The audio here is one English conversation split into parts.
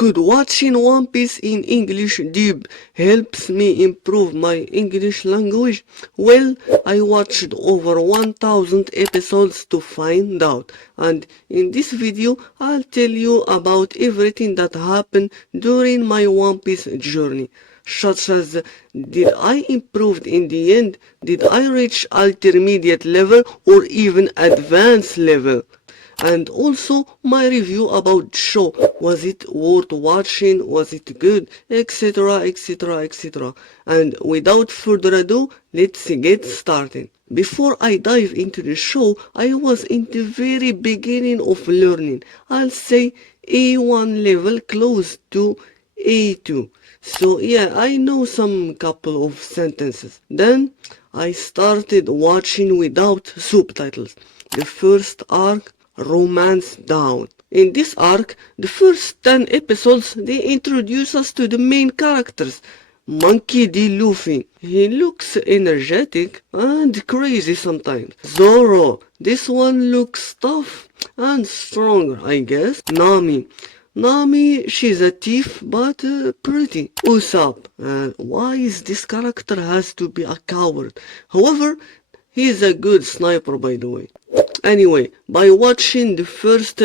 Could watching One Piece in English dub helps me improve my English language? Well, I watched over 1000 episodes to find out, and in this video I'll tell you about everything that happened during my One Piece journey, such as did I improve in the end, did I reach intermediate level or even advanced level, and also my review about the show. Was it worth watching? Was it good? Etc. etc. etc. And without further ado, let's get started. Before I dive into the show, I was in the very beginning of learning. I'll say A1 level close to A2. So yeah, I know some couple of sentences. Then I started watching without subtitles. The first arc, Romance Down. In this arc, the first 10 episodes, they introduce us to the main characters. Monkey D. Luffy. He looks energetic and crazy sometimes. Zoro. This one looks tough and strong, I guess. Nami, she's a thief, but pretty. Usopp. Why is this character has to be a coward? However, he's a good sniper, by the way. Anyway, by watching the first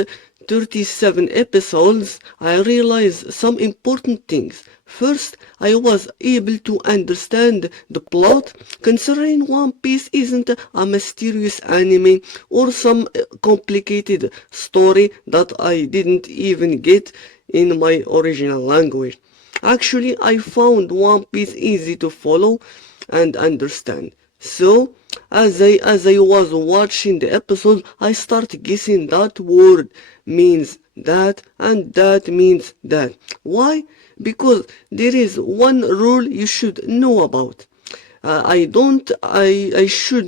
37 episodes, I realized some important things. First, I was able to understand the plot, considering One Piece isn't a mysterious anime or some complicated story that I didn't even get in my original language. Actually, I found One Piece easy to follow and understand. So, as I was watching the episode, I started guessing that word means that and that means that. Why? Because there is one rule you should know about. I should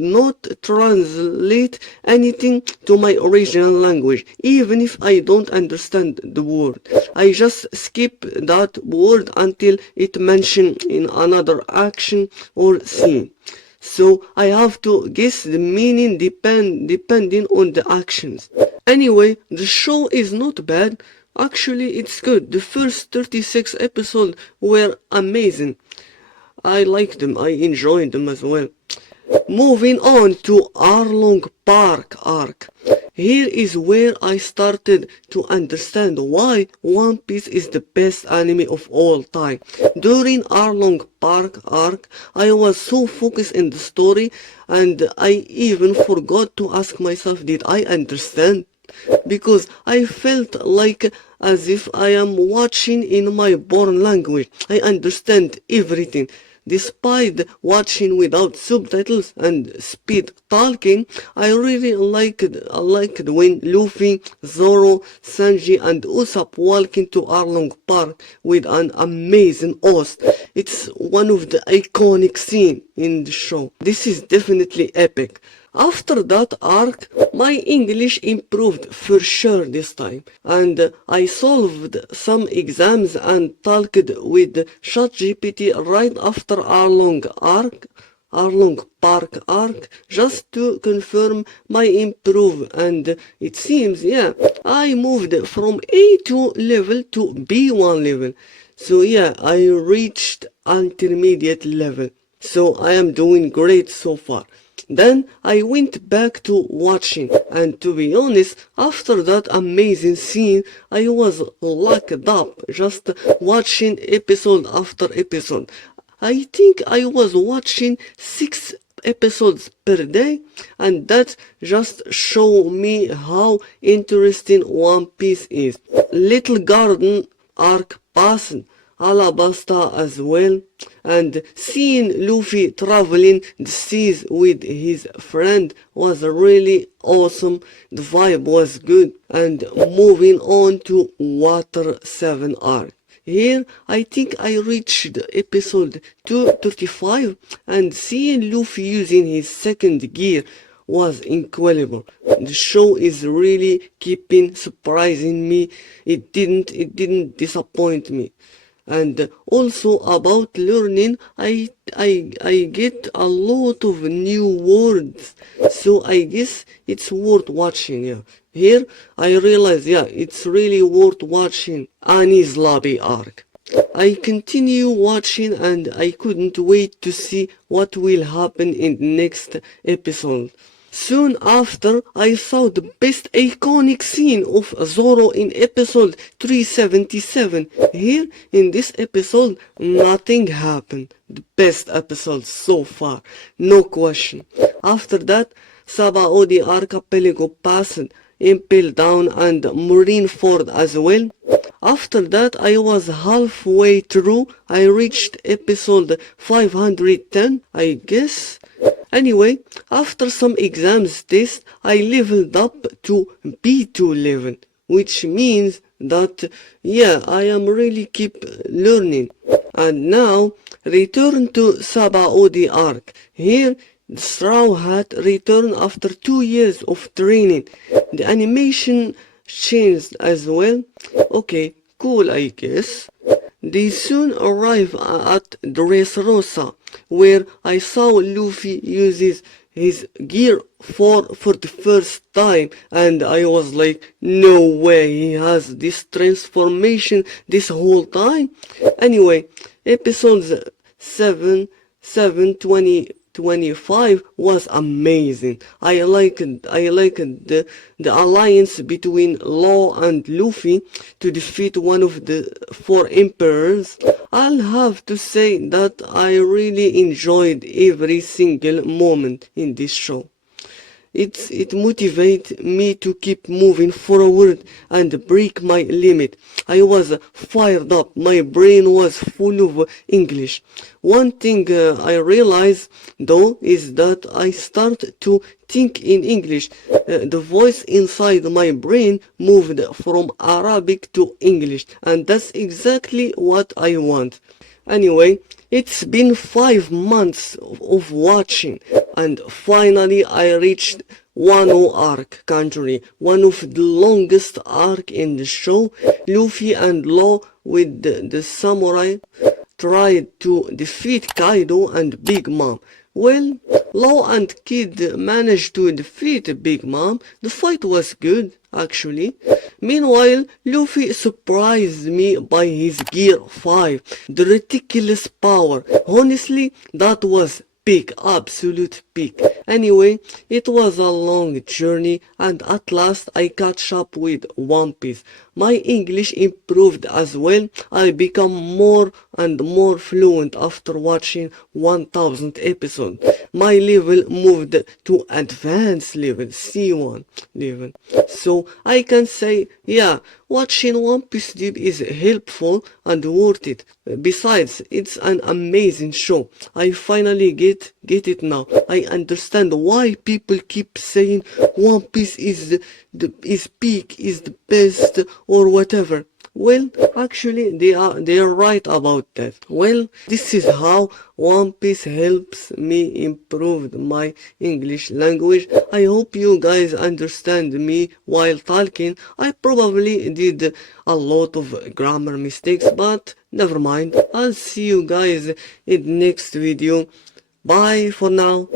not translate anything to my original language, even if I don't understand the word. I just skip that word until it mentioned in another action or scene. So I have to guess the meaning depending on the actions. Anyway, the show is not bad. Actually, it's good. The first 36 episodes were amazing. I liked them. I enjoyed them as well. Moving on to Arlong Park arc. Here is where I started to understand why One Piece is the best anime of all time. During Arlong Park arc, I was so focused in the story and I even forgot to ask myself, did I understand? Because I felt like as if I am watching in my born language. I understand everything. Despite watching without subtitles and speed talking, I really liked when Luffy, Zoro, Sanji and Usopp walk into Arlong Park with an amazing host. It's one of the iconic scenes in the show. This is definitely epic. After that arc, my English improved for sure this time, and I solved some exams and talked with ChatGPT right after Arlong Park arc, just to confirm my improve, and it seems, yeah, I moved from A2 level to B1 level. So yeah, I reached intermediate level. So I am doing great so far. Then I went back to watching, and to be honest, after that amazing scene, I was locked up just watching episode after episode. I think I was watching 6 episodes per day, and that just show me how interesting One Piece is. Little Garden arc passed, Alabasta as well, and seeing Luffy traveling the seas with his friend was really awesome. The vibe was good. And moving on to Water 7 arc. Here, I think I reached episode 235, and seeing Luffy using his second gear was incredible. The show is really keeping surprising me. It didn't disappoint me. And also about learning, I get a lot of new words, so I guess it's worth watching. Yeah, here I realize, yeah, it's really worth watching Annie's lobby arc. I continue watching and I couldn't wait to see what will happen in the next episode. Soon after, I saw the best iconic scene of Zoro in episode 377. Here, in this episode, nothing happened. The best episode so far, no question. After that, Sabaody Archipelago passed, Impel Down and Marineford as well. After that, I was halfway through. I reached episode 510, I guess. Anyway, after some exams test, I leveled up to B2 level, which means that, yeah, I am really keep learning. And now, return to Sabaody arc. Here, the Straw Hat returned after 2 years of training. The animation changed as well. Okay, cool, I guess. They soon arrive at Dressrosa, where I saw Luffy uses his gear for the first time, and I was like, no way, he has this transformation this whole time. Anyway, episodes 7, 7, 20, 25 was amazing. I liked the alliance between Law and Luffy to defeat one of the four emperors. I'll have to say that I really enjoyed every single moment in this show. It motivates me to keep moving forward and break my limit. I was fired up. My brain was full of English. One thing I realized though is that I start to think in English. The voice inside my brain moved from Arabic to English, and that's exactly what I want. Anyway, it's been 5 months of watching, and finally I reached Wano arc country, one of the longest arc in the show. Luffy and Law with the samurai tried to defeat Kaido and Big Mom. Well, Law and Kid managed to defeat Big Mom. The fight was good, actually. Meanwhile, Luffy surprised me by his Gear 5, the ridiculous power. Honestly, that was peak, absolute peak. Anyway, it was a long journey and at last I catch up with One Piece. My English improved as well. I become more and more fluent after watching 1000 episodes. My level moved to advanced level, C1 level. So I can say, yeah, watching One Piece Deep is helpful and worth it. Besides, it's an amazing show. I finally get it now. I understand why people keep saying One Piece is peak, is the best or whatever. Well, actually, they are right about that. Well, this is how One Piece helps me improve my English language. I hope you guys understand me while talking. I probably did a lot of grammar mistakes, but never mind. I'll see you guys in the next video. Bye for now.